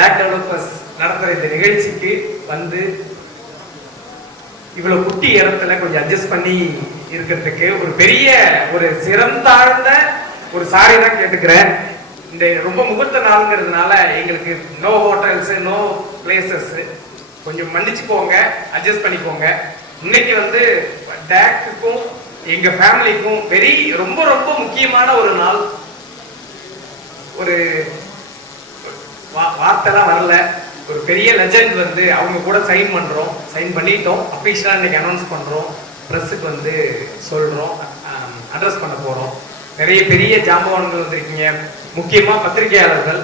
Talk developers நடத்துகிற இந்த நிகழ்ச்சிக்கு வந்து இவ்வளவு குட்டி இடத்துல கொஞ்சம் அட்ஜஸ்ட் பண்ணி இருக்கிறதுக்கு ஒரு பெரிய ஒரு சிறந்தாழ்ந்த ஒரு சாரி தான் கேட்டுக்கிறேன். இந்த ரொம்ப முகூர்த்த நாளுங்கிறதுனால எங்களுக்கு நோ ஹோட்டல்ஸ் நோ பிளேசஸ், கொஞ்சம் மன்னிச்சுக்கோங்க, அட்ஜஸ்ட் பண்ணிக்கோங்க. இன்னைக்கு வந்து டாக்குக்கும் எங்க ஃபேமிலிக்கும் ரொம்ப ரொம்ப முக்கியமான ஒரு நாள். ஒரு வார்த்தைலாம் வரல, ஒரு பெரிய லெஜண்ட் வந்து அவங்க கூட சைன் பண்ணிட்டோம். அஃபிஷியலா இன்னைக்கு அனௌன்ஸ் பண்றோம், பிரஸுக்கு வந்து சொல்றோம், அட்ரஸ் பண்ண போறோம். நிறைய பெரிய ஜாம்பவான்கள் வந்திருக்கீங்க, முக்கியமா பத்திரிகையாளர்கள்.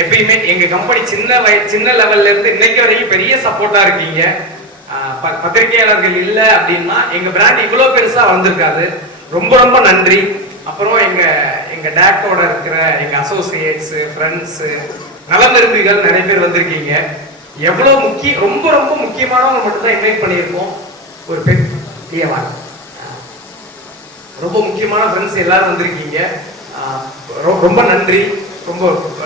எப்பயுமே எங்க கம்பெனி சின்ன லெவல்ல இருந்து இன்னைக்கு வரைக்கும் பெரிய சப்போர்ட்டா இருக்கீங்க. பத்திரிகையாளர்கள் இல்ல அப்படின்னா எங்க பிராண்ட் இவ்வளவு பெருசா வளர்ந்துருக்காது. ரொம்ப ரொம்ப நன்றி. அப்புறம் எங்க டாக்கோட இருக்கிற எங்க அசோசியேட்ஸ், ஃப்ரெண்ட்ஸ், நலம் விரும்பிகள் நிறைய பேர் வந்திருக்கீங்க. எவ்வளவு ரொம்ப ரொம்ப முக்கியமானவங்க மட்டும் தான் இன்வைட் பண்ணியிருக்கோம். ஒரு பெரிய ரொம்ப முக்கியமான ஃப்ரெண்ட்ஸ் எல்லாரும் வந்திருக்கீங்க. ரொம்ப நன்றி.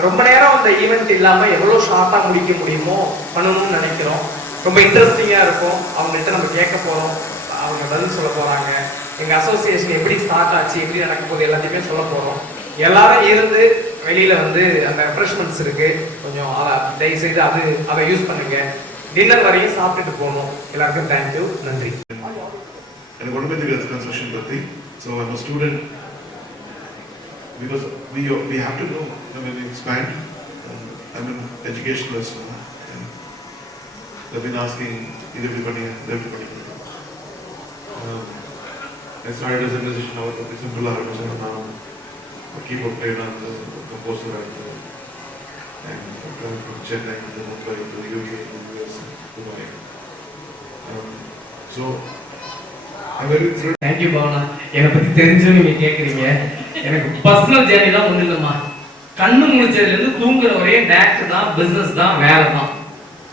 ரொம்ப நேரம் அந்த ஈவெண்ட் இல்லாம எவ்வளவு ஷார்ட்டா முடிக்க முடியுமோ பண்ணணும்னு நினைக்கிறோம். ரொம்ப இன்ட்ரெஸ்டிங்கா இருக்கும். அவங்கள்ட்ட நம்ம கேட்க போறோம், அவங்க பதில் சொல்ல போறாங்க. எங்க அசோசியேஷன் எப்படி ஸ்டார்ட் ஆச்சு, எப்படி நடக்க போகுது எல்லாத்தையுமே சொல்ல போறோம். எல்லாரும் இருந்து வெளியில வந்து அந்த ரெஃப்ரெஷ்மெண்ட்ஸ் இருக்கு, கொஞ்சம் தயவு செய்து அதை யூஸ் பண்ணுங்க. டின்னர் வரையும் சாப்பிட்டுட்டு போகணும். எல்லாருக்கும் தேங்க்யூ, நன்றி. எனக்கு ஒன்றுமே தெரியாது கன்ஸ்ட்ரக்ஷன் பற்றி. So I'm a student because we have to know when we expand. I'm an educationalist. They've been asking இது எப்படி பண்ணீங்க, இது எப்படி பண்ணீங்க. I started as a musician. I was simple ஆரம்பிச்சேன். நான் keyboard player and composer and from Chennai to Mumbai to UK to US to Dubai. So I'm very thrilled. Thank you Bhavana. என்னை பத்தி தெரிஞ்சு நீங்க கேக்குறீங்க. எனக்கு பர்சனல் ஜேர்னி தான் ஒண்ணு இல்லம்மா. கண்ணு முழிச்சதுல இருந்து தூங்குற ஒரே டாக் தான், பிசினஸ் தான், வேலை தான்.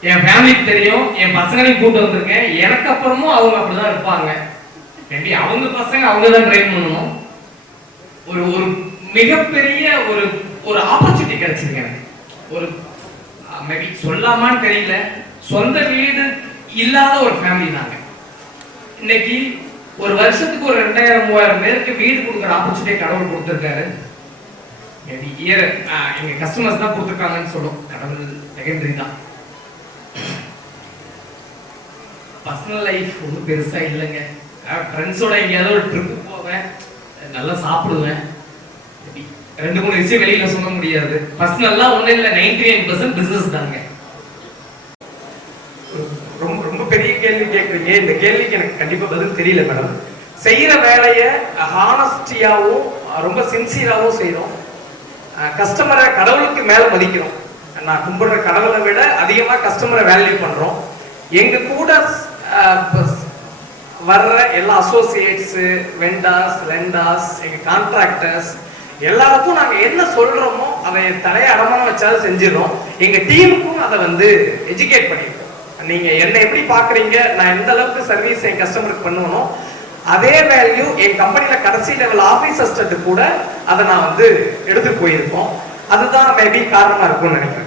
என் ஃபேமிலிக்கு தெரியும், என் பசங்களையும் கூட்டு வந்திருக்கேன். எனக்கு அப்புறமும் அவங்க அப்படிதான் இருப்பாங்க. மேபி அவங்க பசங்க அவங்க தான் ட்ரெயின் பண்ணணும். ஒரு மிகப்பெரிய ஒரு ஆப்பர்ச்சுனிட்டி கிடைச்சிருக்கு எனக்கு. ஒரு மேபி சொல்லாமான்னு தெரியல, சொந்த வீடு இல்லாத ஒரு ஃபேமிலி நாங்க. இன்னைக்கு ஒரு வருஷத்துக்கு ஒரு 2000-3000 பேருக்கு வீடு கொடுக்குற ஆப்பர்ச்சுனிட்டி கடவுள் கொடுத்துருக்காரு. மேபி எங்க கஸ்டமர்ஸ் தான் கொடுத்துருக்காங்கன்னு சொல்லும், கடவுள் செகண்டரி தான். பர்சனல் லைஃப் ஒன்றும் பெருசா இல்லைங்க. ஃப்ரெண்ட்ஸோட எங்கேயாவது ஒரு ட்ரிப்பு போவேன், நல்லா சாப்பிடுவேன். 2-3 விஷயம் வெளியில சொல்ல முடியாது. பர்சனல்லாம் ஒன்றும் இல்லை, 99% பிசினஸ் தாங்க. ரொம்ப பெரிய கேள்வி கேட்குறீங்க. இந்த கேள்விக்கு எனக்கு கண்டிப்பா பதில் தெரியல மேடம். செய்யற வேலையை ஹானஸ்டியாவும் ரொம்ப சின்சியராகவும் செய்யறோம். கஸ்டமரை கடவுளுக்கு மேல மதிக்கிறோம். நான் கும்பிடுற கடவுளை விட அதிகமா கஸ்டமரை வேல்யூ பண்றோம். எங்க கூட வர்ற எல்லா அசோசியேட்ஸ், வெண்டார்ஸ், லெண்டார்ஸ், எங்க கான்ட்ராக்டர்ஸ் எல்லாருக்கும் நாங்க என்ன சொல்றோமோ அதை தலைய அடமானம் வச்சாலும் செஞ்சிடறோம். எங்க டீமுக்கும் அதை வந்து எஜுகேட் பண்ணிடுறோம். நீங்க என்ன எப்படி பாக்குறீங்க, நான் எந்த அளவுக்கு சர்வீஸ் என் கஸ்டமருக்கு பண்ணுவனோ அதே வேல்யூ என் கம்பெனில கடைசி லெவல் ஆபீசர்ஸ்ட்டு கூட அதை நான் வந்து எடுத்துட்டு போயிருக்கோம். அதுதான் மேபி காரணமா இருக்கும்னு நினைக்கிறேன்.